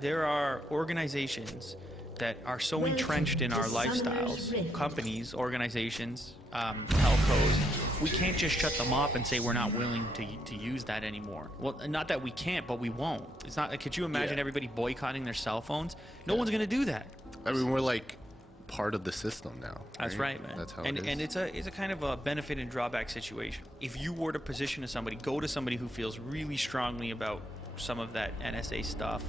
there are organizations that are so entrenched in our lifestyles, companies, organizations, telcos, we can't just shut them off and say we're not willing to use that anymore. Well, not that we can't, but we won't. It's not. Could you imagine everybody boycotting their cell phones? No one's going to do that. I mean, we're like part of the system now. That's right, man. That's how it is. And it's a kind of a benefit and drawback situation. If you were to position to somebody, go to somebody who feels really strongly about some of that NSA stuff,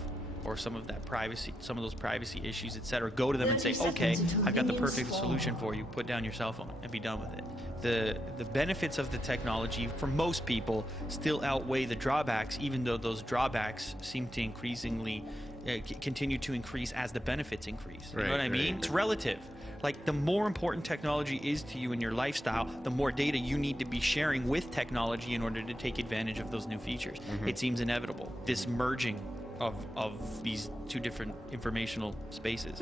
or some of that privacy, some of those privacy issues, etc. Go to them and say, okay, I've got the perfect solution for you. Put down your cell phone and be done with it. The benefits of the technology for most people still outweigh the drawbacks, even though those drawbacks seem to increasingly continue to increase as the benefits increase. You know what I mean? It's relative. Like, the more important technology is to you in your lifestyle, the more data you need to be sharing with technology in order to take advantage of those new features. It seems inevitable. This merging of these two different informational spaces,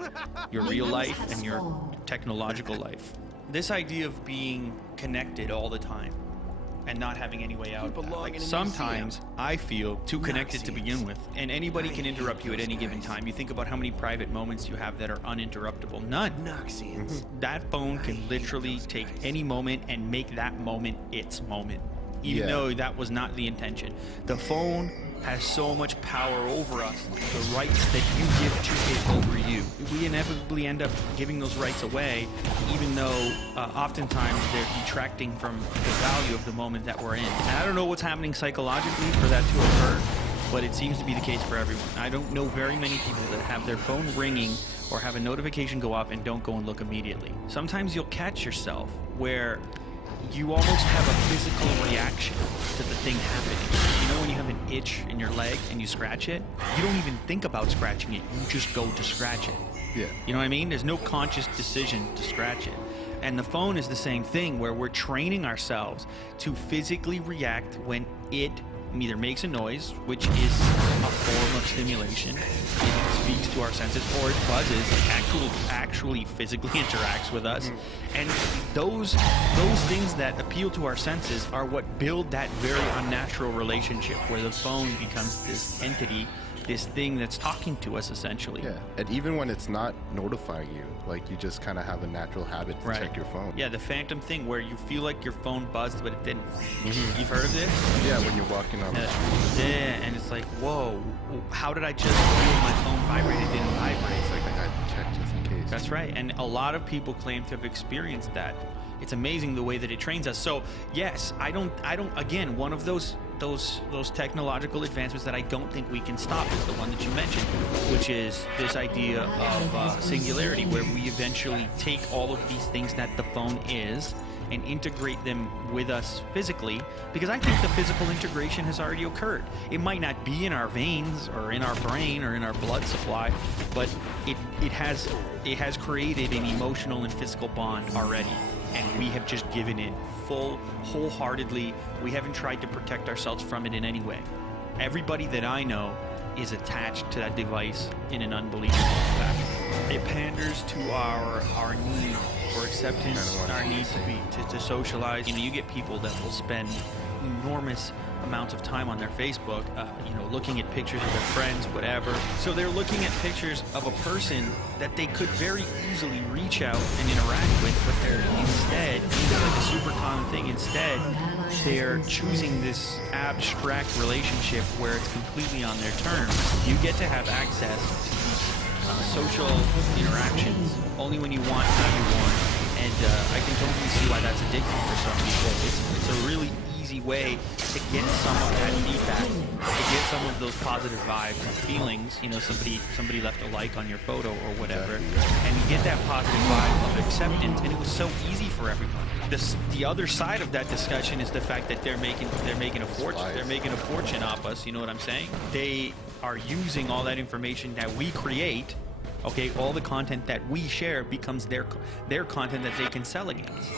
your real life and your technological life. This idea of being connected all the time and not having any way out of that. Like, sometimes I feel too connected to begin with, and anybody can interrupt you at any given time. You think about how many private moments you have that are uninterruptible. None. That phone can literally take any moment and make that moment its moment, even though that was not the intention. The phone has so much power over us, the rights that you give to it over you. We inevitably end up giving those rights away, even though oftentimes they're detracting from the value of the moment that we're in. And I don't know what's happening psychologically for that to occur, but it seems to be the case for everyone. I don't know very many people that have their phone ringing or have a notification go off and don't go and look immediately. Sometimes you'll catch yourself where you almost have a physical reaction to the thing happening. You know when you have an itch in your leg and you scratch it? You don't even think about scratching it. You just go to scratch it. Yeah. You know what I mean? There's no conscious decision to scratch it. And the phone is the same thing, where we're training ourselves to physically react when it either makes a noise, which is a form of stimulation, it speaks to our senses, or it buzzes, actually physically interacts with us. And those things that appeal to our senses are what build that very unnatural relationship, where the phone becomes this entity, this thing that's talking to us, essentially. Yeah, and even when it's not notifying you, like, you just kind of have a natural habit to check your phone. Yeah, the phantom thing where you feel like your phone buzzed, but it didn't. You've heard of this? Yeah, when you're walking on the street. Yeah, and it's like, whoa, how did I just feel my phone vibrate? It didn't vibrate. It's like I had to check just in case. That's right, and a lot of people claim to have experienced that. It's amazing the way that it trains us. So yes, I don't. Again, one of those technological advancements that I don't think we can stop is the one that you mentioned, which is this idea of singularity, where we eventually take all of these things that the phone is and integrate them with us physically, because I think the physical integration has already occurred. It might not be in our veins or in our brain or in our blood supply, but it has created an emotional and physical bond already, and we have just given it wholeheartedly. We haven't tried to protect ourselves from it in any way. Everybody that I know is attached to that device in an unbelievable fashion. It panders to our need for acceptance, our need to socialize. You know, you get people that will spend enormous amounts of time on their Facebook, looking at pictures of their friends, whatever. So they're looking at pictures of a person that they could very easily reach out and interact with, but they're instead, like a super common thing, instead they're choosing this abstract relationship where it's completely on their terms. You get to have access to these social interactions only when you want, not you want, and I can totally see why that's addicting for some people. It's a really easy way to get some of that feedback, to get some of those positive vibes and feelings. You know, somebody left a like on your photo or whatever, and you get that positive vibe of acceptance, and it was so easy for everyone. The other side of that discussion is the fact that they're making a fortune. They're making a fortune off us. You know what I'm saying? They are using all that information that we create. Okay, all the content that we share becomes their content that they can sell against.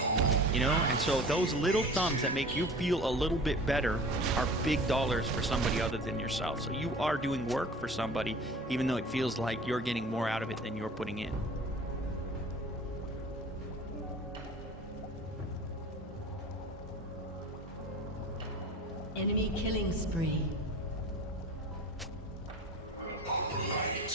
You know, and so those little thumbs that make you feel a little bit better are big dollars for somebody other than yourself. So you are doing work for somebody, even though it feels like you're getting more out of it than you're putting in. Enemy killing spree. Our light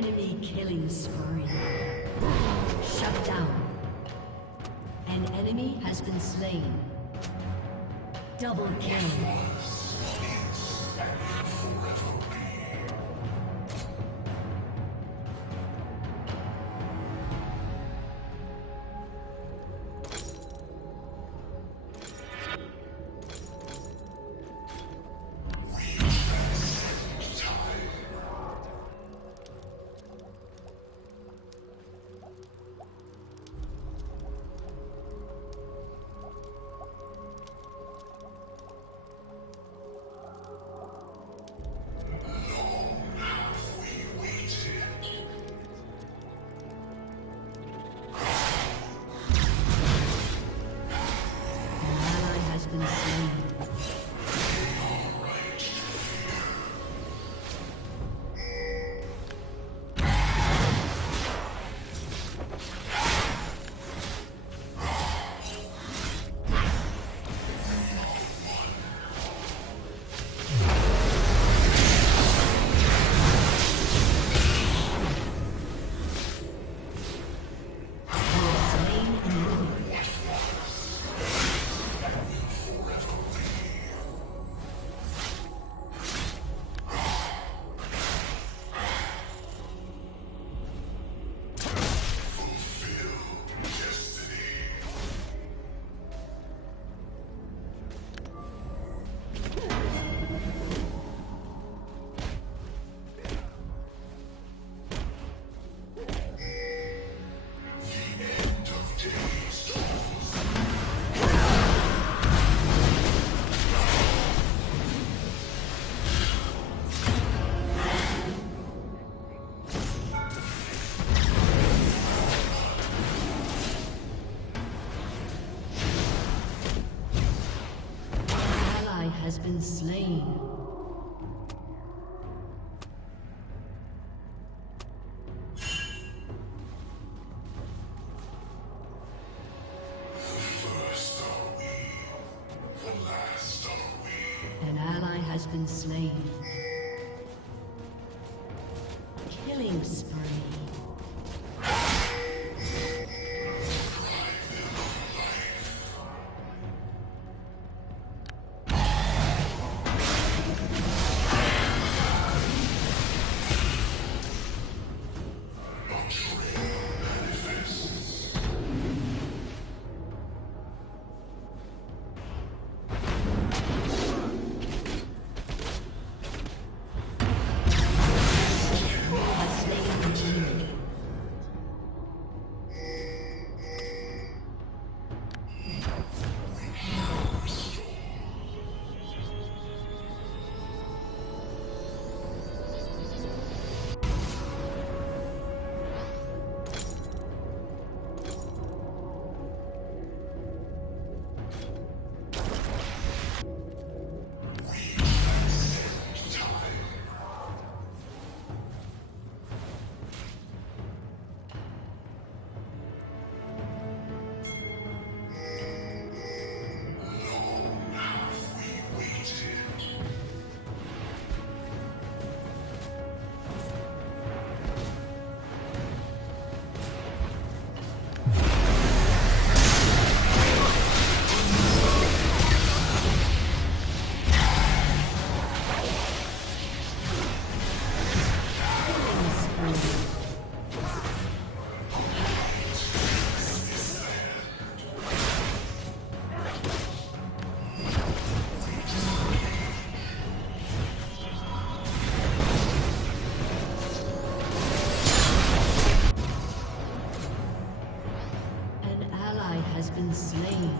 Enemy killing spree. Shut down. An enemy has been slain. Double kill. Has been slain. An ally has been slain. Killing spree. Has been slain.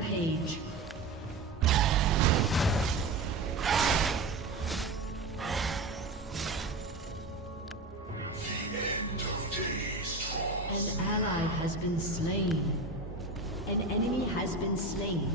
Rampage. An ally has been slain. An enemy has been slain.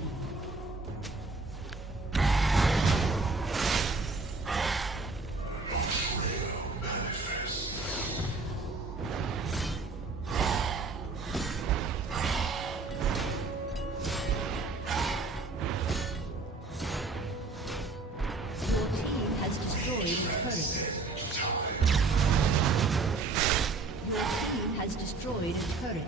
Destroyed a turret.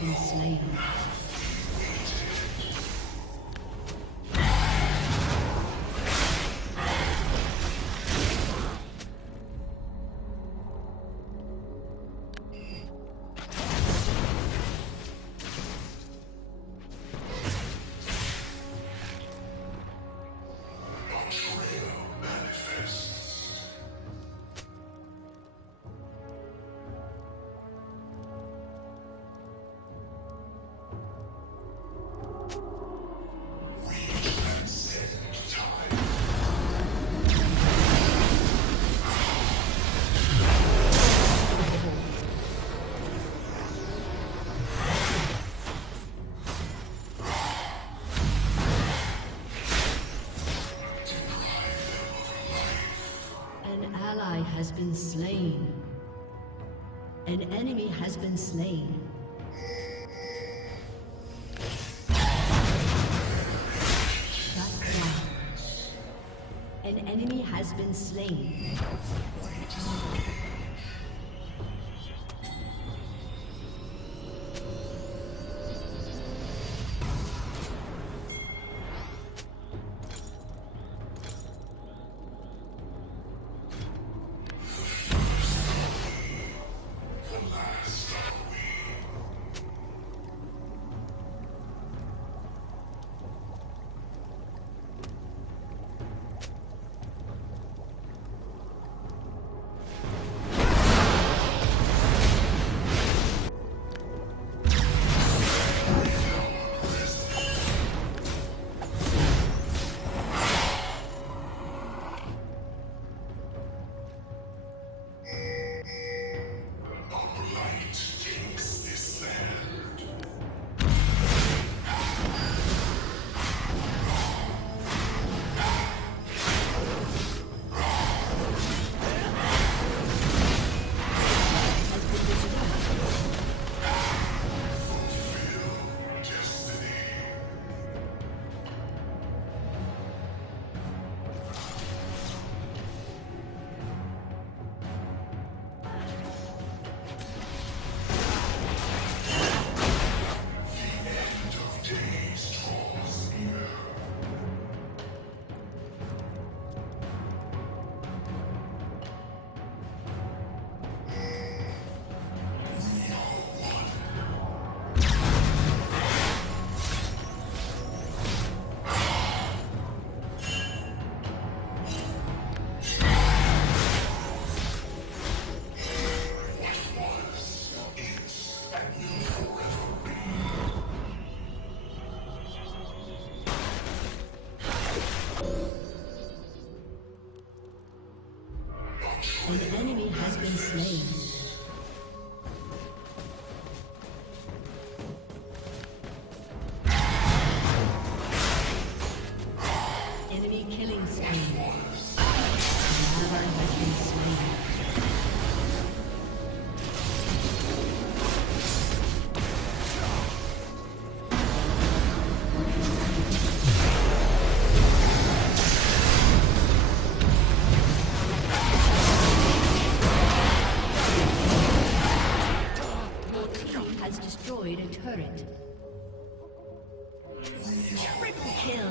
been slain. Has been slain. An enemy has been slain. Shut down. An enemy has been slain. destroyed a turret. Triple kill.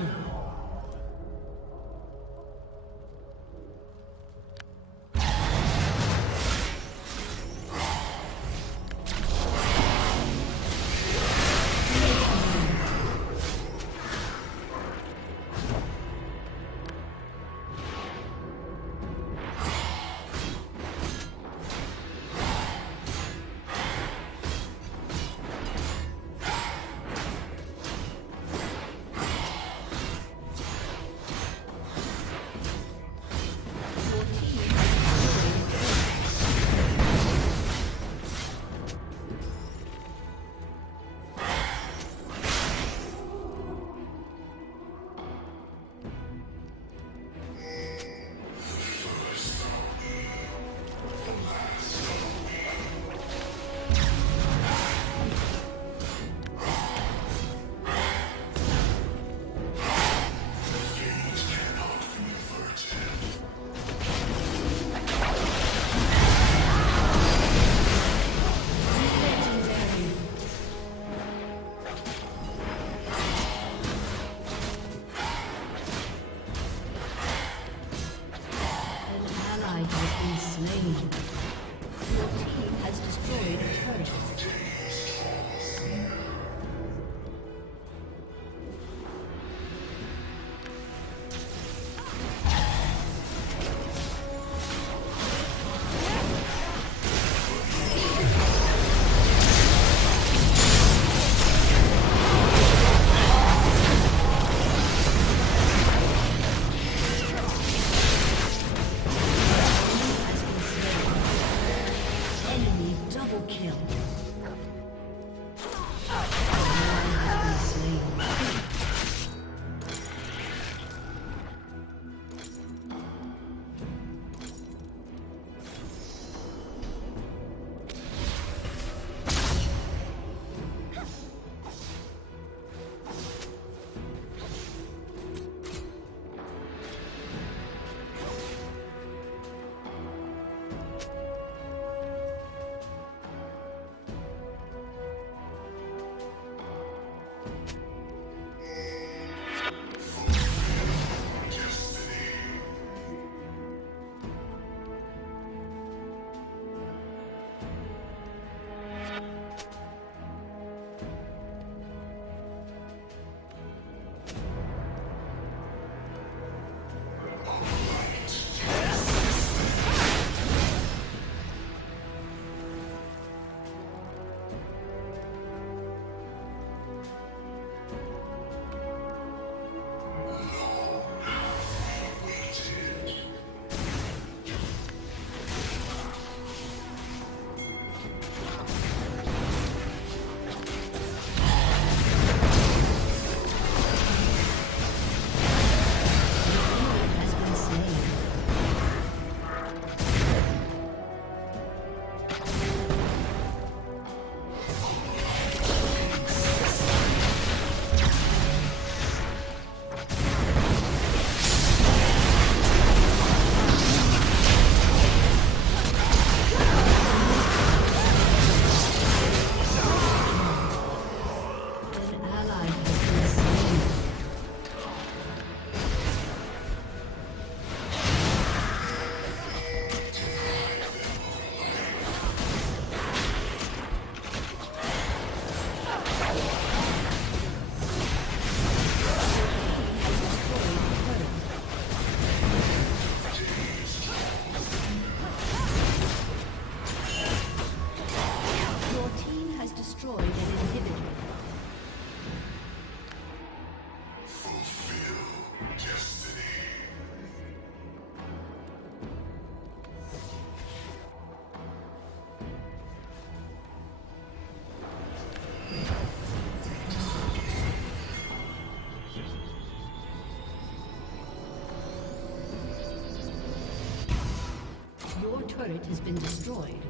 turret has been destroyed.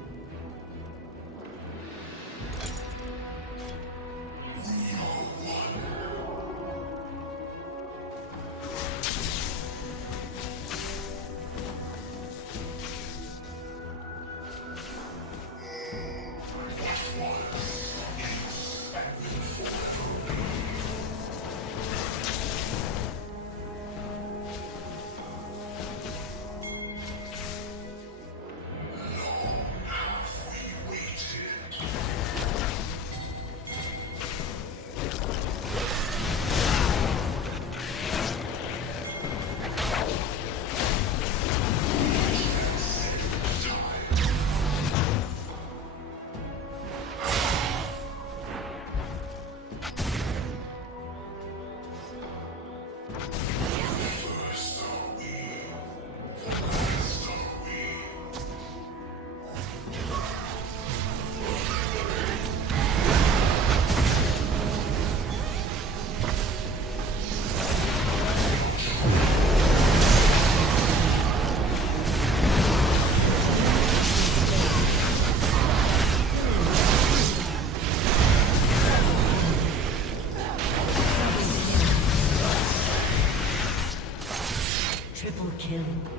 kill.